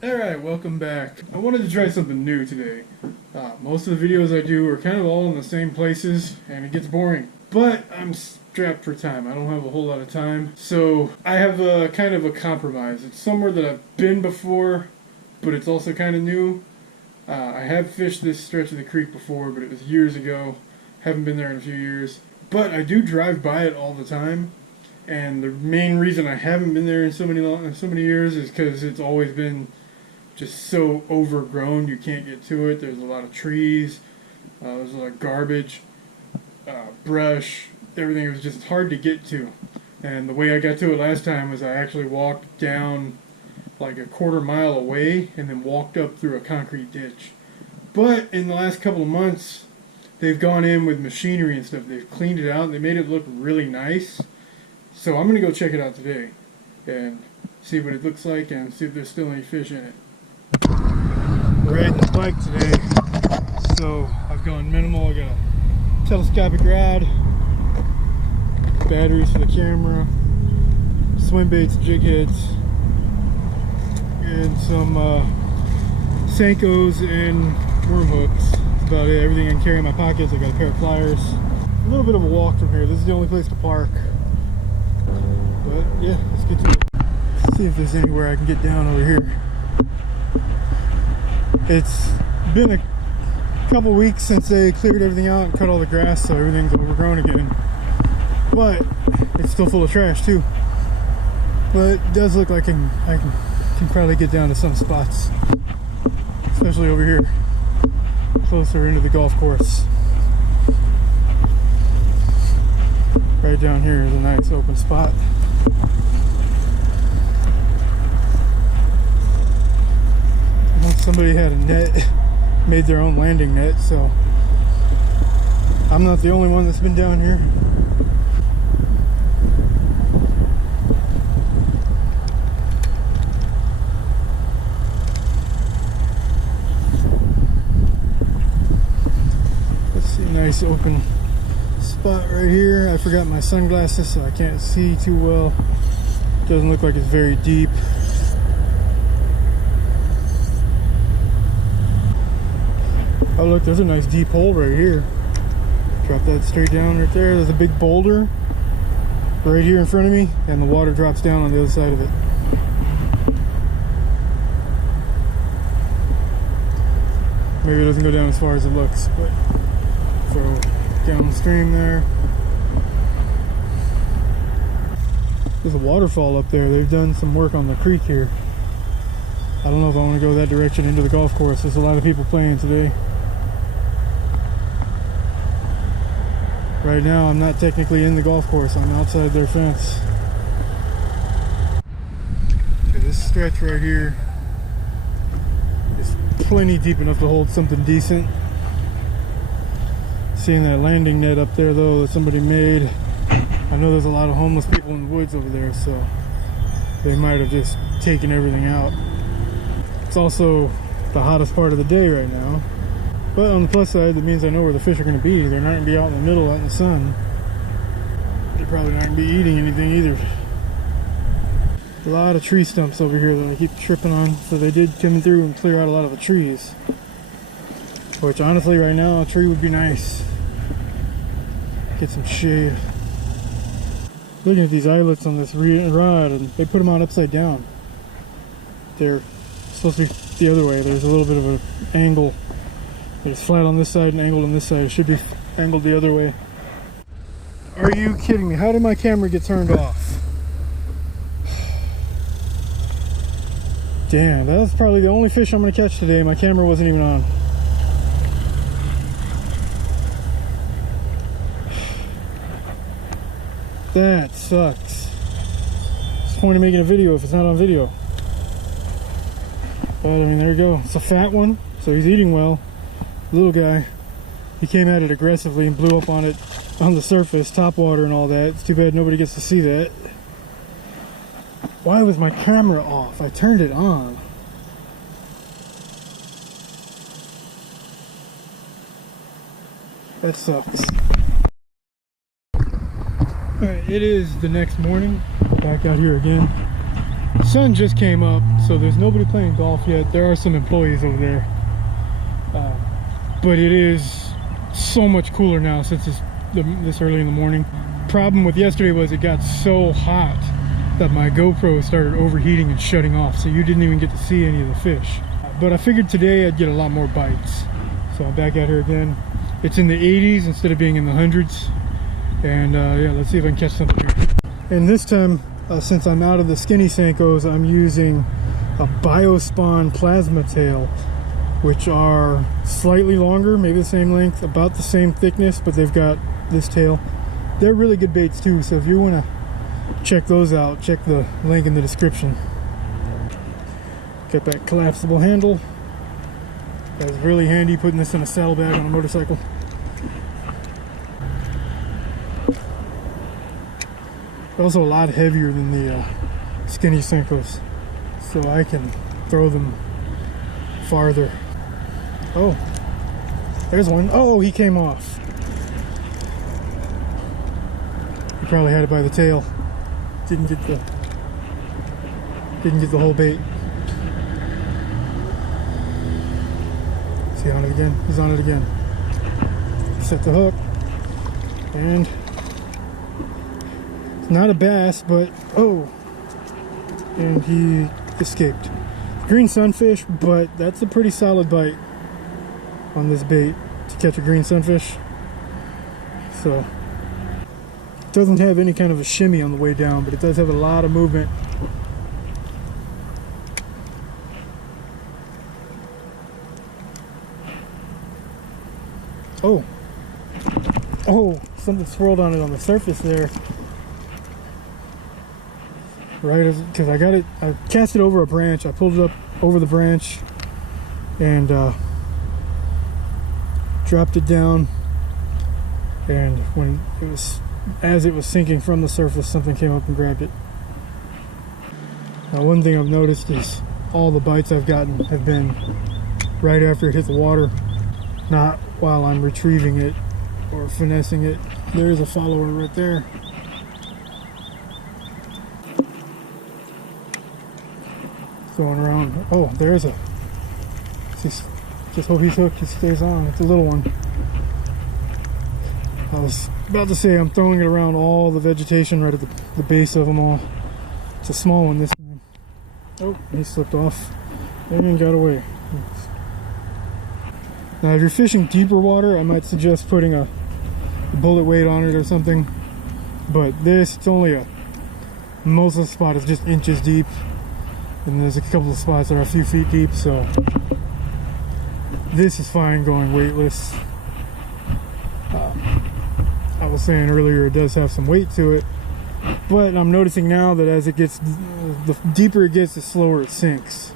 Alright, welcome back. I wanted to try something new today. Most of the videos I do are kind of all in the same places, and it gets boring. But I'm strapped for time. I don't have a whole lot of time. So I have a kind of a compromise. It's somewhere that I've been before, but it's also kind of new. I have fished this stretch of the creek before, but it was years ago. Haven't been there in a few years. But I do drive by it all the time. And the main reason I haven't been there in so many years is because it's always been just so overgrown. You can't get to it. There's a lot of trees. There's a lot of garbage, brush. Everything was just hard to get to. And the way I got to it last time was I actually walked down like a quarter mile away and then walked up through a concrete ditch. But in the last couple of months, they've gone in with machinery and stuff. They've cleaned it out and they made it look really nice. So I'm going to go check it out today and see what it looks like and see if there's still any fish in it. Riding the bike today, so I've gone minimal. I got a telescopic rod, batteries for the camera, swim baits, jig heads, and some Senkos and worm hooks. That's about it. Everything I can carry in my pockets. I got a pair of pliers. A little bit of a walk from here. This is the only place to park. But yeah, let's get to it. Let's see if there's anywhere I can get down over here. It's been a couple weeks since they cleared everything out and cut all the grass, so everything's overgrown again. But it's still full of trash too. But it does look like I can probably get down to some spots, especially over here, closer into the golf course. Right down here is a nice open spot. Somebody had a net, made their own landing net, so I'm not the only one that's been down here. Let's see, nice open spot right here. I forgot my sunglasses, so I can't see too well. Doesn't look like it's very deep. Oh look, there's a nice deep hole right here. Drop that straight down right there. There's a big boulder right here in front of me, and the water drops down on the other side of it. Maybe it doesn't go down as far as it looks, but so downstream there. There's a waterfall up there. They've done some work on the creek here. I don't know if I want to go that direction into the golf course. There's a lot of people playing today. Right now, I'm not technically in the golf course. I'm outside their fence. Okay, this stretch right here is plenty deep enough to hold something decent. Seeing that landing net up there, though, that somebody made. I know there's a lot of homeless people in the woods over there, so they might have just taken everything out. It's also the hottest part of the day right now. But on the plus side, that means I know where the fish are going to be. They're not going to be out in the middle, out in the sun. They're probably not going to be eating anything either. A lot of tree stumps over here that I keep tripping on. So they did come through and clear out a lot of the trees. Which honestly, right now, a tree would be nice. Get some shade. Looking at these eyelets on this rod, and they put them on upside down. They're supposed to be the other way. There's a little bit of an angle. It's flat on this side and angled on this side. It should be angled the other way. Are you kidding me? How did my camera get turned off? Damn, that's probably the only fish I'm going to catch today. My camera wasn't even on. That sucks. What's the point of making a video if it's not on video? But I mean, there you go. It's a fat one, so he's eating well. Little guy, he came at it aggressively and blew up on it on the surface, top water and all that. It's too bad nobody gets to see that. Why was my camera off? I turned it on. That sucks. Alright, it is the next morning. Back out here again. The sun just came up, so there's nobody playing golf yet. There are some employees over there, but it is so much cooler now since it's this early in the morning. Problem with yesterday was it got so hot that my GoPro started overheating and shutting off, so you didn't even get to see any of the fish. But I figured today I'd get a lot more bites, so I'm back out here again. It's in the 80s instead of being in the hundreds, and yeah, let's see if I can catch something here. And this time, since I'm out of the skinny Senkos, I'm using a Biospawn plasma tail, which are slightly longer, maybe the same length, about the same thickness, but they've got this tail. They're really good baits too, so if you want to check those out, check the link in the description. Got that collapsible handle. That's really handy, putting this in a saddlebag on a motorcycle. Also a lot heavier than the skinny Senkos, so I can throw them farther. Oh, there's one. Oh, he came off. He probably had it by the tail. Didn't get the whole bait. Is he on it again? He's on it again. Set the hook, and it's not a bass, but oh, and he escaped. Green sunfish, but that's a pretty solid bite on this bait to catch a green sunfish. So it doesn't have any kind of a shimmy on the way down, but it does have a lot of movement. Oh, oh, something swirled on it on the surface there. Right as, because I cast it over a branch. I pulled it up over the branch and dropped it down, and when it was, as it was sinking from the surface, something came up and grabbed it. Now, one thing I've noticed is all the bites I've gotten have been right after it hit the water, not while I'm retrieving it or finessing it. There's a follower right there. Throwing around. Oh, there's a. Just hope he's hooked. He stays on. It's a little one. I was about to say I'm throwing it around all the vegetation right at the base of them all. It's a small one this time. Oh, he slipped off and got away. Now, if you're fishing deeper water, I might suggest putting a bullet weight on it or something. But this, it's only most of the spot is just inches deep. And there's a couple of spots that are a few feet deep, so this is fine going weightless. I was saying earlier it does have some weight to it, but I'm noticing now that as it gets, the deeper it gets, the slower it sinks.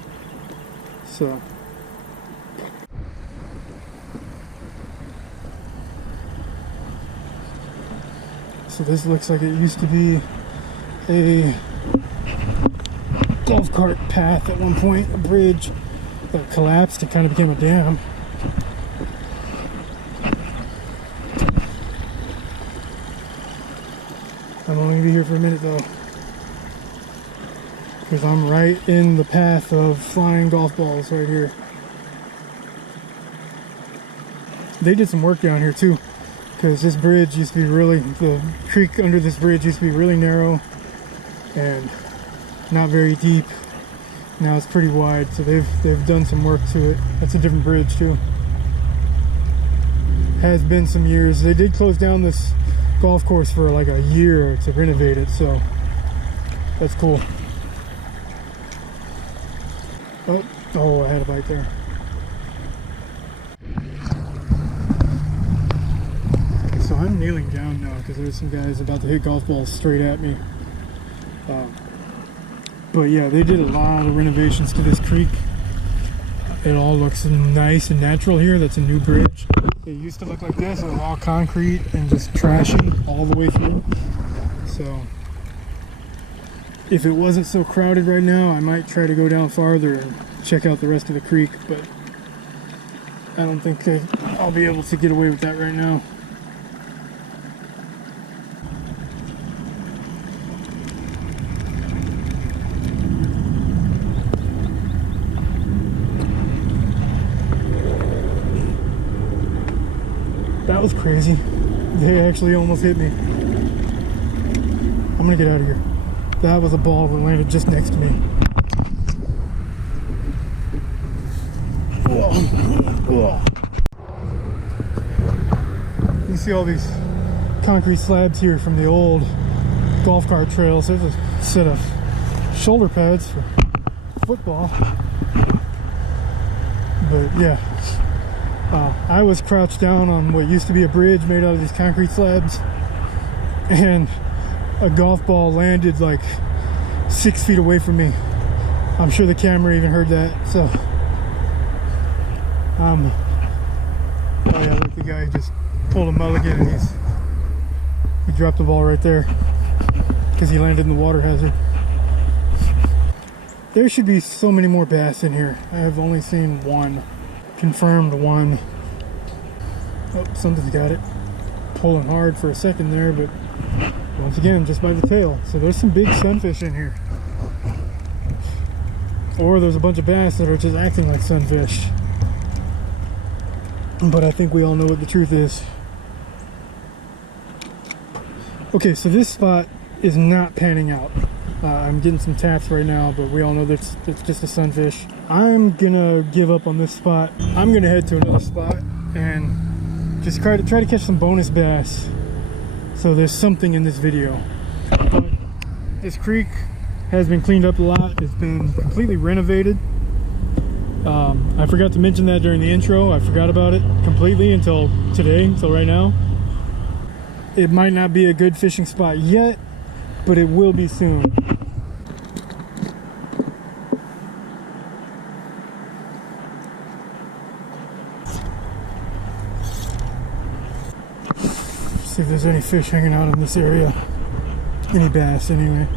So this looks like it used to be a golf cart path at one point, a bridge that collapsed and kind of became a dam. I'm only gonna be here for a minute though, because I'm right in the path of flying golf balls right here. They did some work down here too, because this bridge used to be the creek under this bridge used to be really narrow and not very deep. Now it's pretty wide, so they've done some work to it. That's a different bridge too. Has been some years. They did close down this golf course for like a year to renovate it, so that's cool. Oh, I had a bite there. So I'm kneeling down now because there's some guys about to hit golf balls straight at me. But yeah, they did a lot of renovations to this creek. It all looks nice and natural here. That's a new bridge. It used to look like this. It was all concrete and just trashy all the way through. So if it wasn't so crowded right now, I might try to go down farther and check out the rest of the creek, but I don't think I'll be able to get away with that right now. was crazy. They actually almost hit me. I'm gonna get out of here. That was a ball that landed just next to me. Whoa. You see all these concrete slabs here from the old golf cart trails. There's a set of shoulder pads for football. But yeah, I was crouched down on what used to be a bridge made out of these concrete slabs, and a golf ball landed like 6 feet away from me. I'm sure the camera even heard that. So oh yeah, look, the guy just pulled a mulligan and he dropped the ball right there because he landed in the water hazard. There should be so many more bass in here. I have only seen one. Confirmed one. Oh, something's got it. Pulling hard for a second there, but once again, just by the tail. So there's some big sunfish in here. Or there's a bunch of bass that are just acting like sunfish. But I think we all know what the truth is. Okay, so this spot is not panning out. I'm getting some taps right now, but we all know that it's just a sunfish. I'm gonna give up on this spot. I'm gonna head to another spot and just try to catch some bonus bass. So there's something in this video. But this creek has been cleaned up a lot. It's been completely renovated. I forgot to mention that during the intro. I forgot about it completely until today, until right now. It might not be a good fishing spot yet, but it will be soon. See if there's any fish hanging out in this area. Any bass, anyway.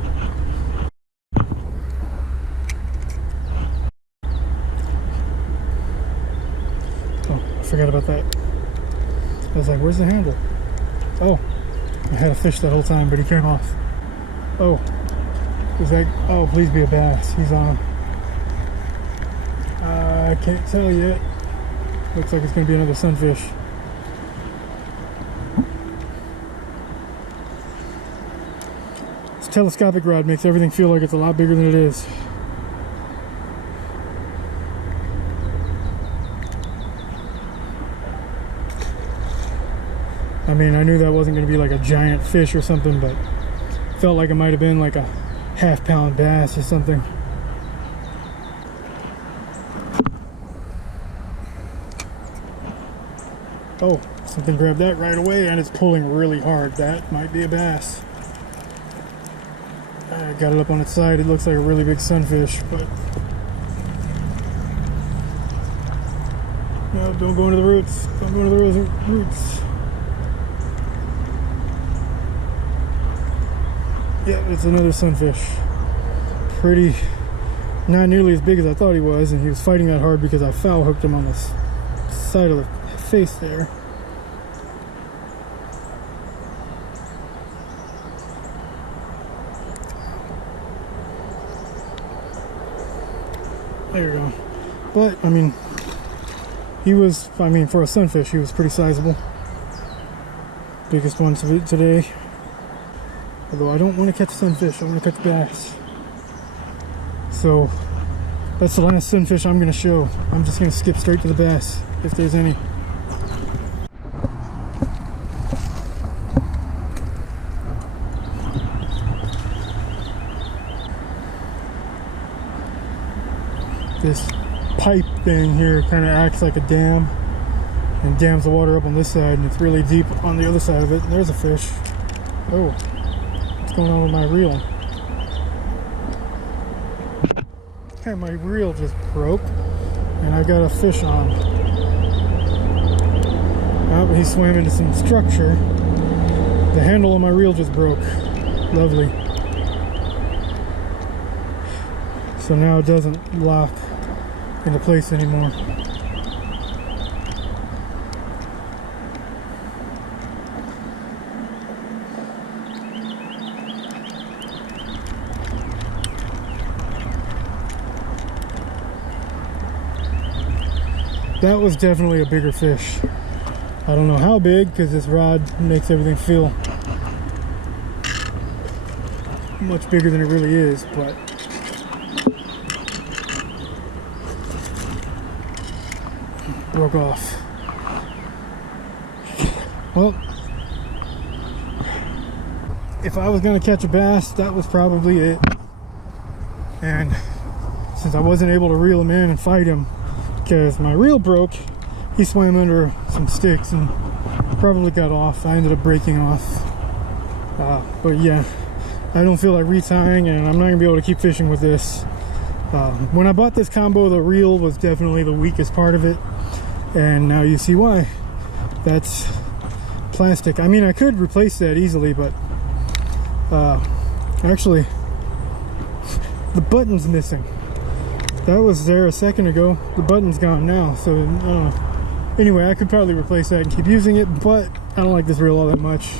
Oh, I forgot about that. I was like, where's the handle? Oh, I had a fish that whole time, but he came off. Oh, is that? Oh, please be a bass. He's on. I can't tell yet. Looks like it's going to be another sunfish. This telescopic rod makes everything feel like it's a lot bigger than it is. I mean, I knew that wasn't going to be like a giant fish or something, but felt like it might have been like a half-pound bass or something. Oh, something grabbed that right away and it's pulling really hard. That might be a bass. I got it up on its side. It looks like a really big sunfish, but no, don't go into the roots. Don't go into the roots. Yeah, it's another sunfish. Pretty, not nearly as big as I thought he was, and he was fighting that hard because I foul hooked him on the side of the face there. There you go. But, I mean, he was, for a sunfish, he was pretty sizable. Biggest one today. Although I don't want to catch sunfish, I want to catch bass. So that's the last sunfish I'm going to show. I'm just going to skip straight to the bass, if there's any. This pipe thing here kind of acts like a dam and dams the water up on this side, and it's really deep on the other side of it. And there's a fish. Oh. Going on with my reel. Okay, my reel just broke and I got a fish on. Oh, but he swam into some structure. The handle on my reel just broke. Lovely. So now it doesn't lock into place anymore. That was definitely a bigger fish. I don't know how big, because this rod makes everything feel much bigger than it really is, but broke off. Well, if I was gonna catch a bass, that was probably it. And since I wasn't able to reel him in and fight him because my reel broke, he swam under some sticks and probably got off. I ended up breaking off. But yeah, I don't feel like retying, and I'm not gonna be able to keep fishing with this. When I bought this combo, the reel was definitely the weakest part of it, and now you see why. That's plastic. I mean, I could replace that easily, but actually the button's missing. That was there a second ago. The button's gone now, so anyway, I could probably replace that and keep using it, but I don't like this reel all that much.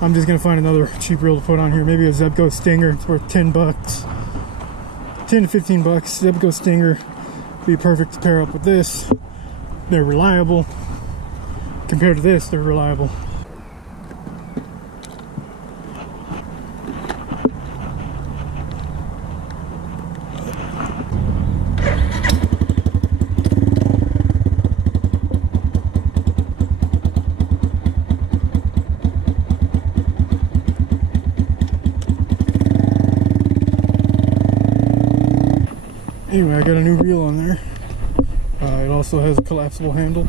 I'm just gonna find another cheap reel to put on here. Maybe a Zebco Stinger. It's worth 10 bucks, 10 to 15 bucks. Zebco Stinger be perfect to pair up with this. They're reliable. Compared to this, they're reliable. Anyway, I got a new reel on there. It also has a collapsible handle.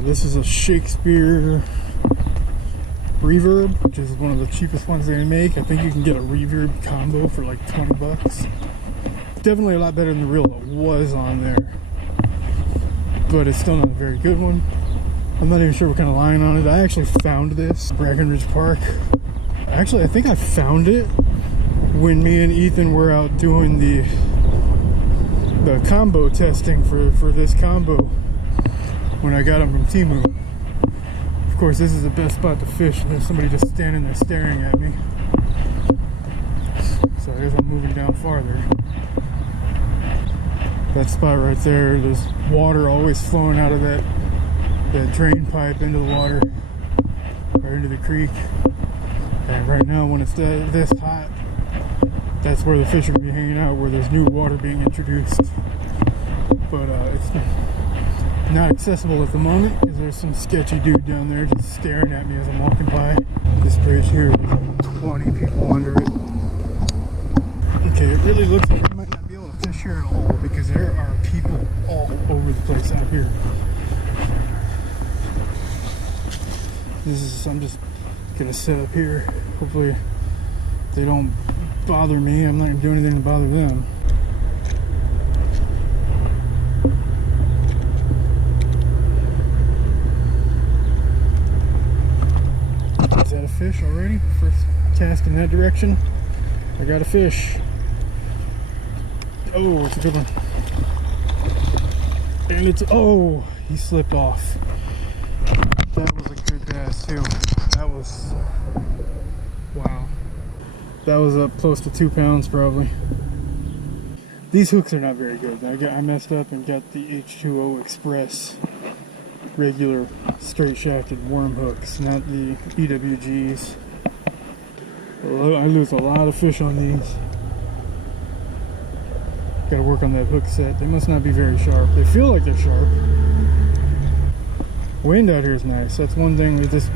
This is a Shakespeare Reverb, which is one of the cheapest ones they make. I think you can get a Reverb combo for like 20 bucks. Definitely a lot better than the reel that was on there, but it's still not a very good one. I'm not even sure what kind of line on it. I actually found this Breckenridge Park. Actually, I think I found it when me and Ethan were out doing the combo testing for this combo when I got them from Temu. Of course, this is the best spot to fish, and there's somebody just standing there staring at me. So I guess I'm moving down farther. That spot right there, there's water always flowing out of that drain pipe into the water or into the creek. And right now, when it's this hot, that's where the fish are going to be hanging out, where there's new water being introduced. But it's not accessible at the moment because there's some sketchy dude down there just staring at me as I'm walking by. This bridge here, there's like 20 people under it. Okay, it really looks like I might not be able to fish here at all because there are people all over the place out here. I'm just going to set up here. Hopefully they don't bother me. I'm not going to do anything to bother them. Is that a fish already? First cast in that direction. I got a fish. Oh, it's a good one. And it's, oh, he slipped off. That was a good bass too. That was, wow. That was up close to 2 pounds probably. These hooks are not very good. I messed up and got the H2O Express regular straight shafted worm hooks, not the EWGs. I lose a lot of fish on these. Gotta work on that hook set. They must not be very sharp. They feel like they're sharp. Wind out here is nice. That's one thing that this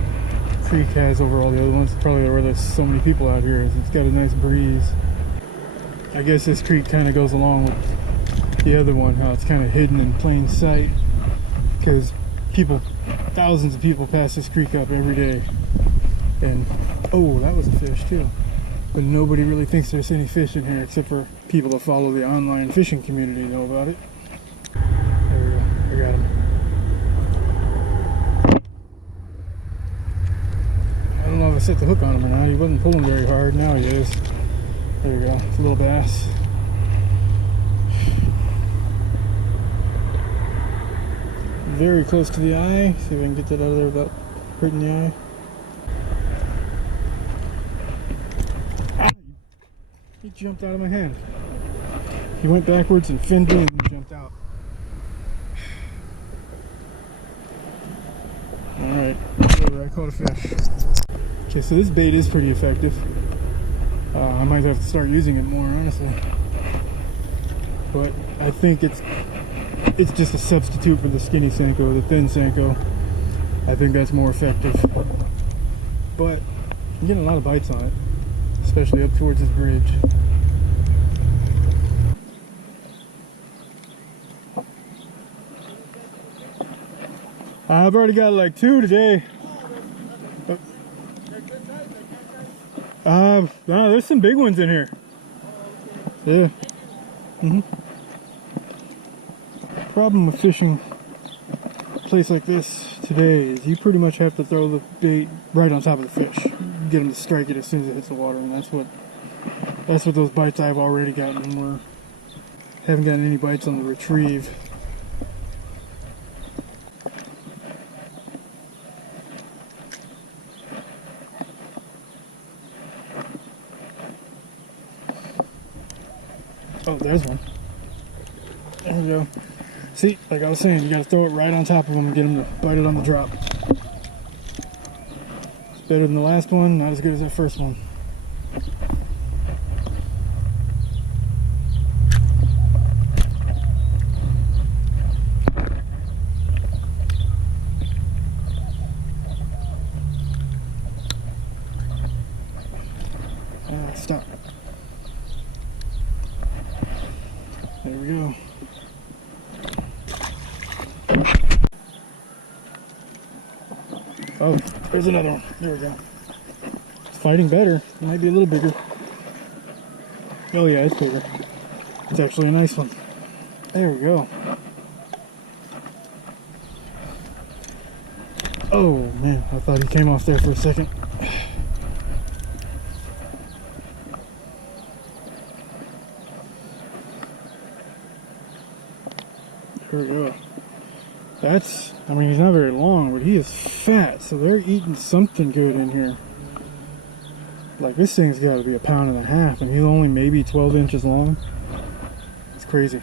creek has over all the other ones. Probably where there's so many people out here is it's got a nice breeze. I guess this creek kind of goes along with the other one, how it's kind of hidden in plain sight, because thousands of people pass this creek up every day. And oh, that was a fish too, but nobody really thinks there's any fish in here except for people that follow the online fishing community know about it. There we go, I got him. I don't know if I set the hook on him or not. He wasn't pulling very hard. Now he is. There you go. It's a little bass. Very close to the eye. See if I can get that out of there without hurting the eye. Ah, he jumped out of my hand. He went backwards and finned me and then jumped out. I caught a fish. Okay, so this bait is pretty effective. I might have to start using it more, honestly. But I think it's just a substitute for the skinny Senko, the thin Senko. I think that's more effective. But I'm getting a lot of bites on it, especially up towards this bridge. I've already got like 2 today. No, there's some big ones in here. Yeah. Problem with fishing a place like this today is you pretty much have to throw the bait right on top of the fish. Get them to strike it as soon as it hits the water, and that's what those bites I've already gotten were. Haven't gotten any bites on the retrieve. Oh, there's one. There we go. See, like I was saying, you gotta throw it right on top of them and get them to bite it on the drop. It's better than the last one, not as good as that first one. Stop. There we go. Oh, there's another one. There we go. It's fighting better. It might be a little bigger. Oh yeah, it's bigger. It's actually a nice one. There we go. Oh man, I thought he came off there for a second. There we go. That's, I mean, he's not very long, but he is fat, so they're eating something good in here. Like, this thing's got to be 1.5 pounds, and he's only maybe 12 inches long. It's crazy.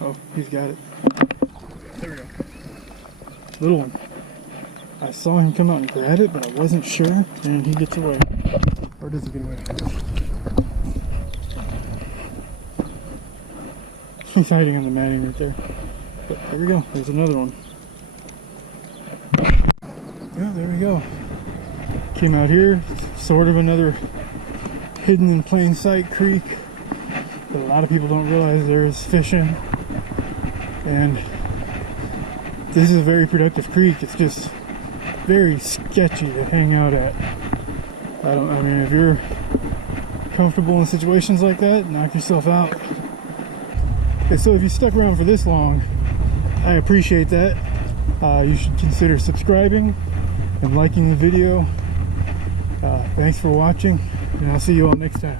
Oh, he's got it. There we go. Little one. I saw him come out and grab it, but I wasn't sure, and he gets away. Or does he get away? He's hiding on the matting right there. But there we go, there's another one. Yeah, there we go. Came out here, sort of another hidden in plain sight creek that a lot of people don't realize there's fish in. And this is a very productive creek. It's just very sketchy to hang out at. I mean, if you're comfortable in situations like that, knock yourself out. Okay, so if you stuck around for this long, I appreciate that. You should consider subscribing and liking the video. Thanks for watching, and I'll see you all next time.